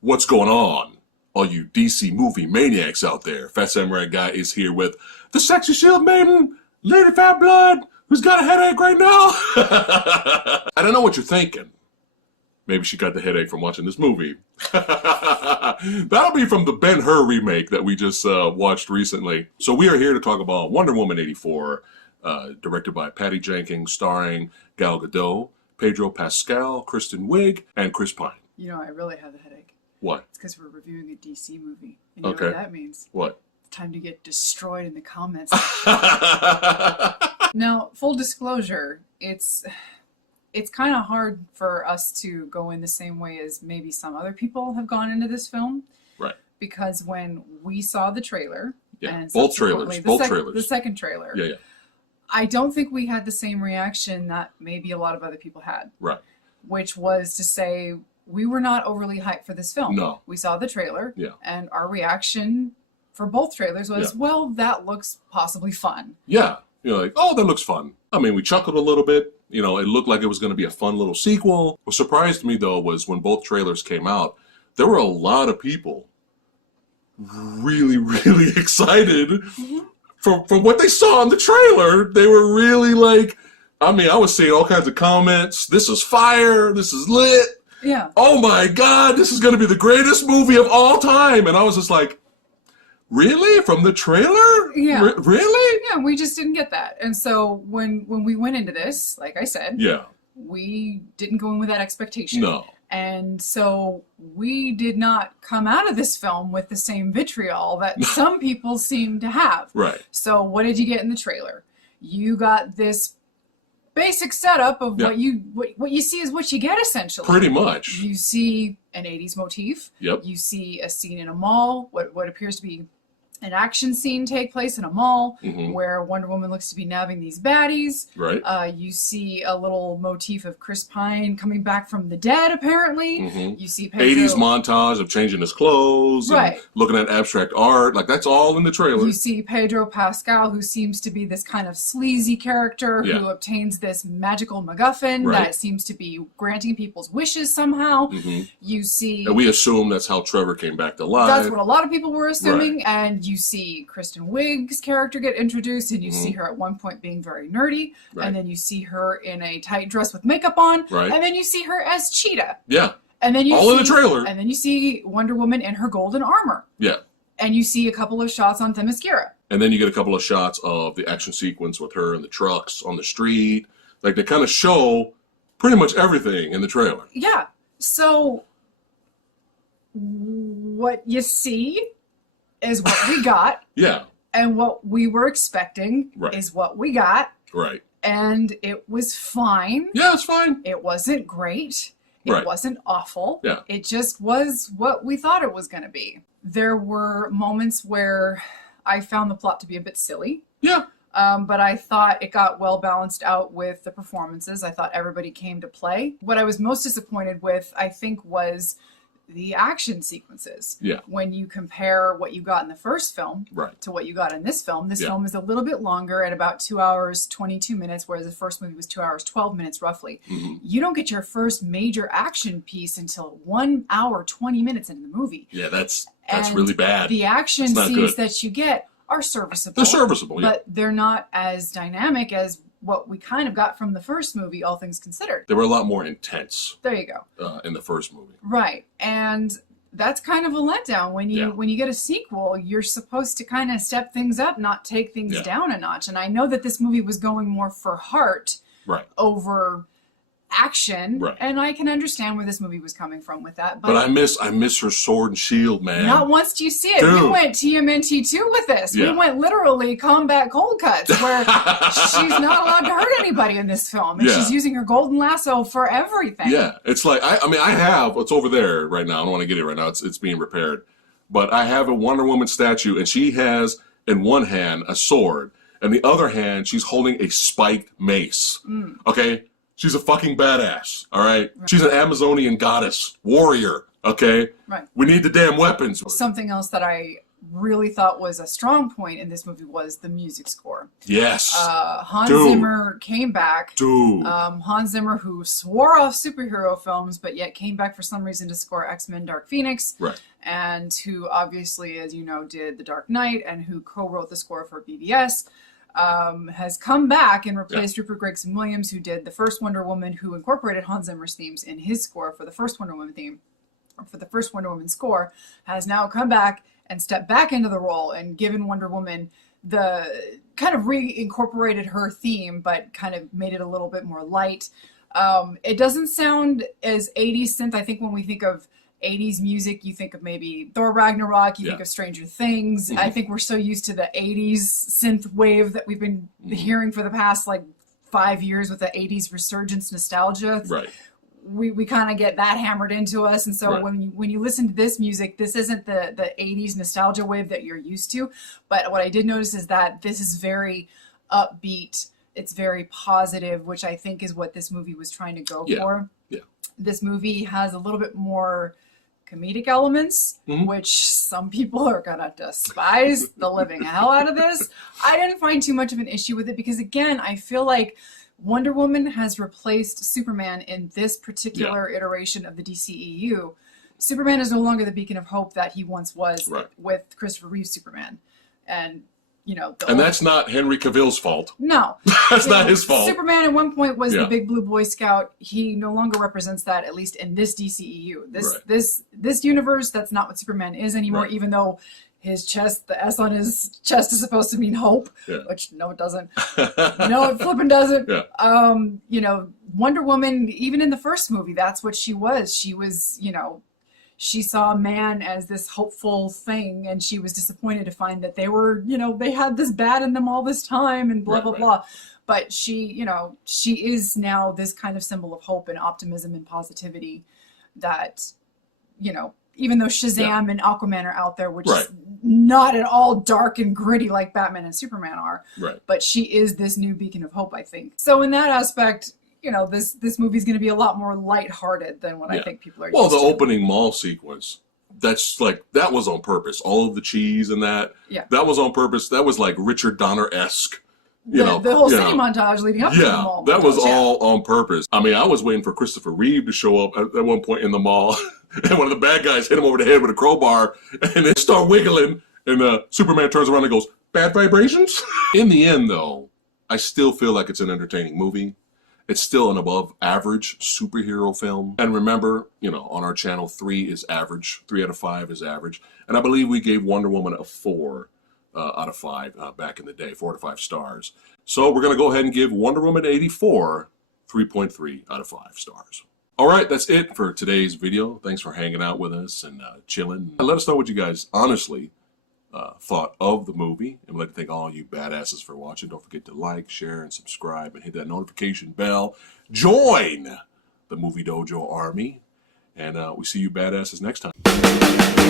What's going on, all you DC movie maniacs out there? Phat Samurai Guy is here with the sexy shield maiden, Lady Phat Blood, who's got a headache right now. I don't know what you're thinking. Maybe she got the headache from watching this movie. That'll be from the Ben-Hur remake that we just watched recently. So we are here to talk about Wonder Woman 84, directed by Patty Jenkins, starring Gal Gadot, Pedro Pascal, Kristen Wiig, and Chris Pine. You know, I really have a headache. What? It's because we're reviewing a DC movie. And you know what that means? What? It's time to get destroyed in the comments. Now, full disclosure, it's kind of hard for us to go in the same way as maybe some other people have gone into this film. Right. Because when we saw the trailer, and both trailers, the second trailer, yeah, I don't think we had the same reaction that maybe a lot of other people had. Right. Which was to say, we were not overly hyped for this film. No. We saw the trailer, yeah, and our reaction for both trailers was, well, that looks possibly fun. Yeah. You're like, oh, that looks fun. I mean, we chuckled a little bit. You know, it looked like it was going to be a fun little sequel. What surprised me, though, was when both trailers came out, there were a lot of people really, really excited from what they saw in the trailer. They were really like, I mean, I was seeing all kinds of comments. This is fire. This is lit. Yeah. Oh, my God. This is going to be the greatest movie of all time. And I was just like, really? From the trailer? Yeah. Really? Yeah, we just didn't get that. And so when we went into this, like I said, yeah, we didn't go in with that expectation. No. And so we did not come out of this film with the same vitriol that some people seem to have. Right. So what did you get in the trailer? You got this basic setup of what you see is what you get, essentially. Pretty much. You see an 80s motif. Yep. You see a scene in a mall, what appears to be an action scene take place in a mall where Wonder Woman looks to be nabbing these baddies. Right. You see a little motif of Chris Pine coming back from the dead, apparently. You see Pedro, 80s montage of changing his clothes, and looking at abstract art. Like, that's all in the trailer. You see Pedro Pascal, who seems to be this kind of sleazy character who obtains this magical MacGuffin that seems to be granting people's wishes somehow. You see... And we assume that's how Trevor came back to life. That's what a lot of people were assuming. And you see Kristen Wiig's character get introduced, and you see her at one point being very nerdy, and then you see her in a tight dress with makeup on, and then you see her as Cheetah. Yeah. And then you in the trailer. And then you see Wonder Woman in her golden armor. Yeah. And you see a couple of shots on Themyscira. And then you get a couple of shots of the action sequence with her in the trucks on the street. Like, they kind of show pretty much everything in the trailer. Yeah. So what you see is what we got. Yeah. And what we were expecting is what we got. Right. And it was fine. Yeah, it's fine. It wasn't great. It wasn't awful. Yeah. It just was what we thought it was going to be. There were moments where I found the plot to be a bit silly. Yeah. But I thought it got well balanced out with the performances. I thought everybody came to play. What I was most disappointed with, I think, was the action sequences. Yeah. When you compare what you got in the first film to what you got in this film is a little bit longer at about 2 hours, 22 minutes, whereas the first movie was 2 hours, 12 minutes roughly. You don't get your first major action piece until 1 hour, 20 minutes into the movie. Yeah, that's really bad. The action scenes that you get are serviceable. They're serviceable, but they're not as dynamic as what we kind of got from the first movie, all things considered. They were a lot more intense. There you go. In the first movie. Right. And that's kind of a letdown. When you get a sequel, you're supposed to kind of step things up, not take things down a notch. And I know that this movie was going more for heart over action, and I can understand where this movie was coming from with that. But I miss her sword and shield, man. Not once do you see it. Dude. We went TMNT2 with this. We went literally combat cold cuts, where she's not allowed to hurt anybody in this film, and she's using her golden lasso for everything. Yeah, it's like I have it's over there right now. I don't want to get it right now. It's being repaired, but I have a Wonder Woman statue, and she has in one hand a sword, and the other hand she's holding a spiked mace. Okay. She's a fucking badass, all right? She's an Amazonian goddess, warrior, Okay? Right. We need the damn weapons. Something else that I really thought was a strong point in this movie was the music score. Yes. Hans Zimmer came back. Hans Zimmer, who swore off superhero films, but yet came back for some reason to score X-Men Dark Phoenix. Right. And who obviously, as you know, did The Dark Knight and who co-wrote the score for BVS, has come back and replaced Rupert Gregson-Williams, who did the first Wonder Woman, who incorporated Hans Zimmer's themes in his score for the first Wonder Woman theme, or for the first Wonder Woman score, has now come back and stepped back into the role and given Wonder Woman the kind of reincorporated her theme, but kind of made it a little bit more light. It doesn't sound as 80s synth. I think when we think of 80s music, you think of maybe Thor Ragnarok, you think of Stranger Things. I think we're so used to the 80s synth wave that we've been hearing for the past like 5 years with the 80s resurgence nostalgia. Right. We kind of get that hammered into us, and so when you listen to this music, this isn't the 80s nostalgia wave that you're used to. But what I did notice is that this is very upbeat. It's very positive, which I think is what this movie was trying to go for. Yeah. This movie has a little bit more comedic elements, which some people are gonna despise the living hell out of this. I didn't find too much of an issue with it because, again, I feel like Wonder Woman has replaced Superman in this particular iteration of the DCEU. Superman is no longer the beacon of hope that he once was with Christopher Reeve's Superman. And, you know... And that's not Henry Cavill's fault. No. That's not his fault. Superman at one point was the big blue Boy Scout. He no longer represents that, at least in this DCEU. This universe, that's not what Superman is anymore, even though... his chest, the S on his chest is supposed to mean hope, which no, it doesn't. No, it flipping doesn't. You know, Wonder Woman, even in the first movie, that's what she was. She was, you know, she saw man as this hopeful thing, and she was disappointed to find that they were, you know, they had this bad in them all this time, and blah, blah, blah. But she, you know, she is now this kind of symbol of hope and optimism and positivity that, you know, even though Shazam and Aquaman are out there, which is not at all dark and gritty like Batman and Superman are. But she is this new beacon of hope, I think. So in that aspect, you know, this movie's going to be a lot more lighthearted than what I think people are used to. Well, the opening mall sequence, that's like, that was on purpose. All of the cheese and that, that was on purpose. That was like Richard Donner-esque. You know, the whole city montage leading up to the mall. That was all on purpose. I mean, I was waiting for Christopher Reeve to show up at one point in the mall, and one of the bad guys hit him over the head with a crowbar, and they start wiggling, and Superman turns around and goes, "Bad vibrations?" In the end, though, I still feel like it's an entertaining movie. It's still an above-average superhero film. And remember, you know, on our channel, 3 is average. 3 out of 5 is average. And I believe we gave Wonder Woman a 4. Out of 5 back in the day, 4 to 5 stars. So we're going to go ahead and give Wonder Woman 84 3.3 out of 5 stars. All right, that's it for today's video. Thanks for hanging out with us and chilling. And let us know what you guys honestly thought of the movie. And we'd like to thank all you badasses for watching. Don't forget to like, share, and subscribe, and hit that notification bell. Join the Movie Dojo Army. And we see you badasses next time.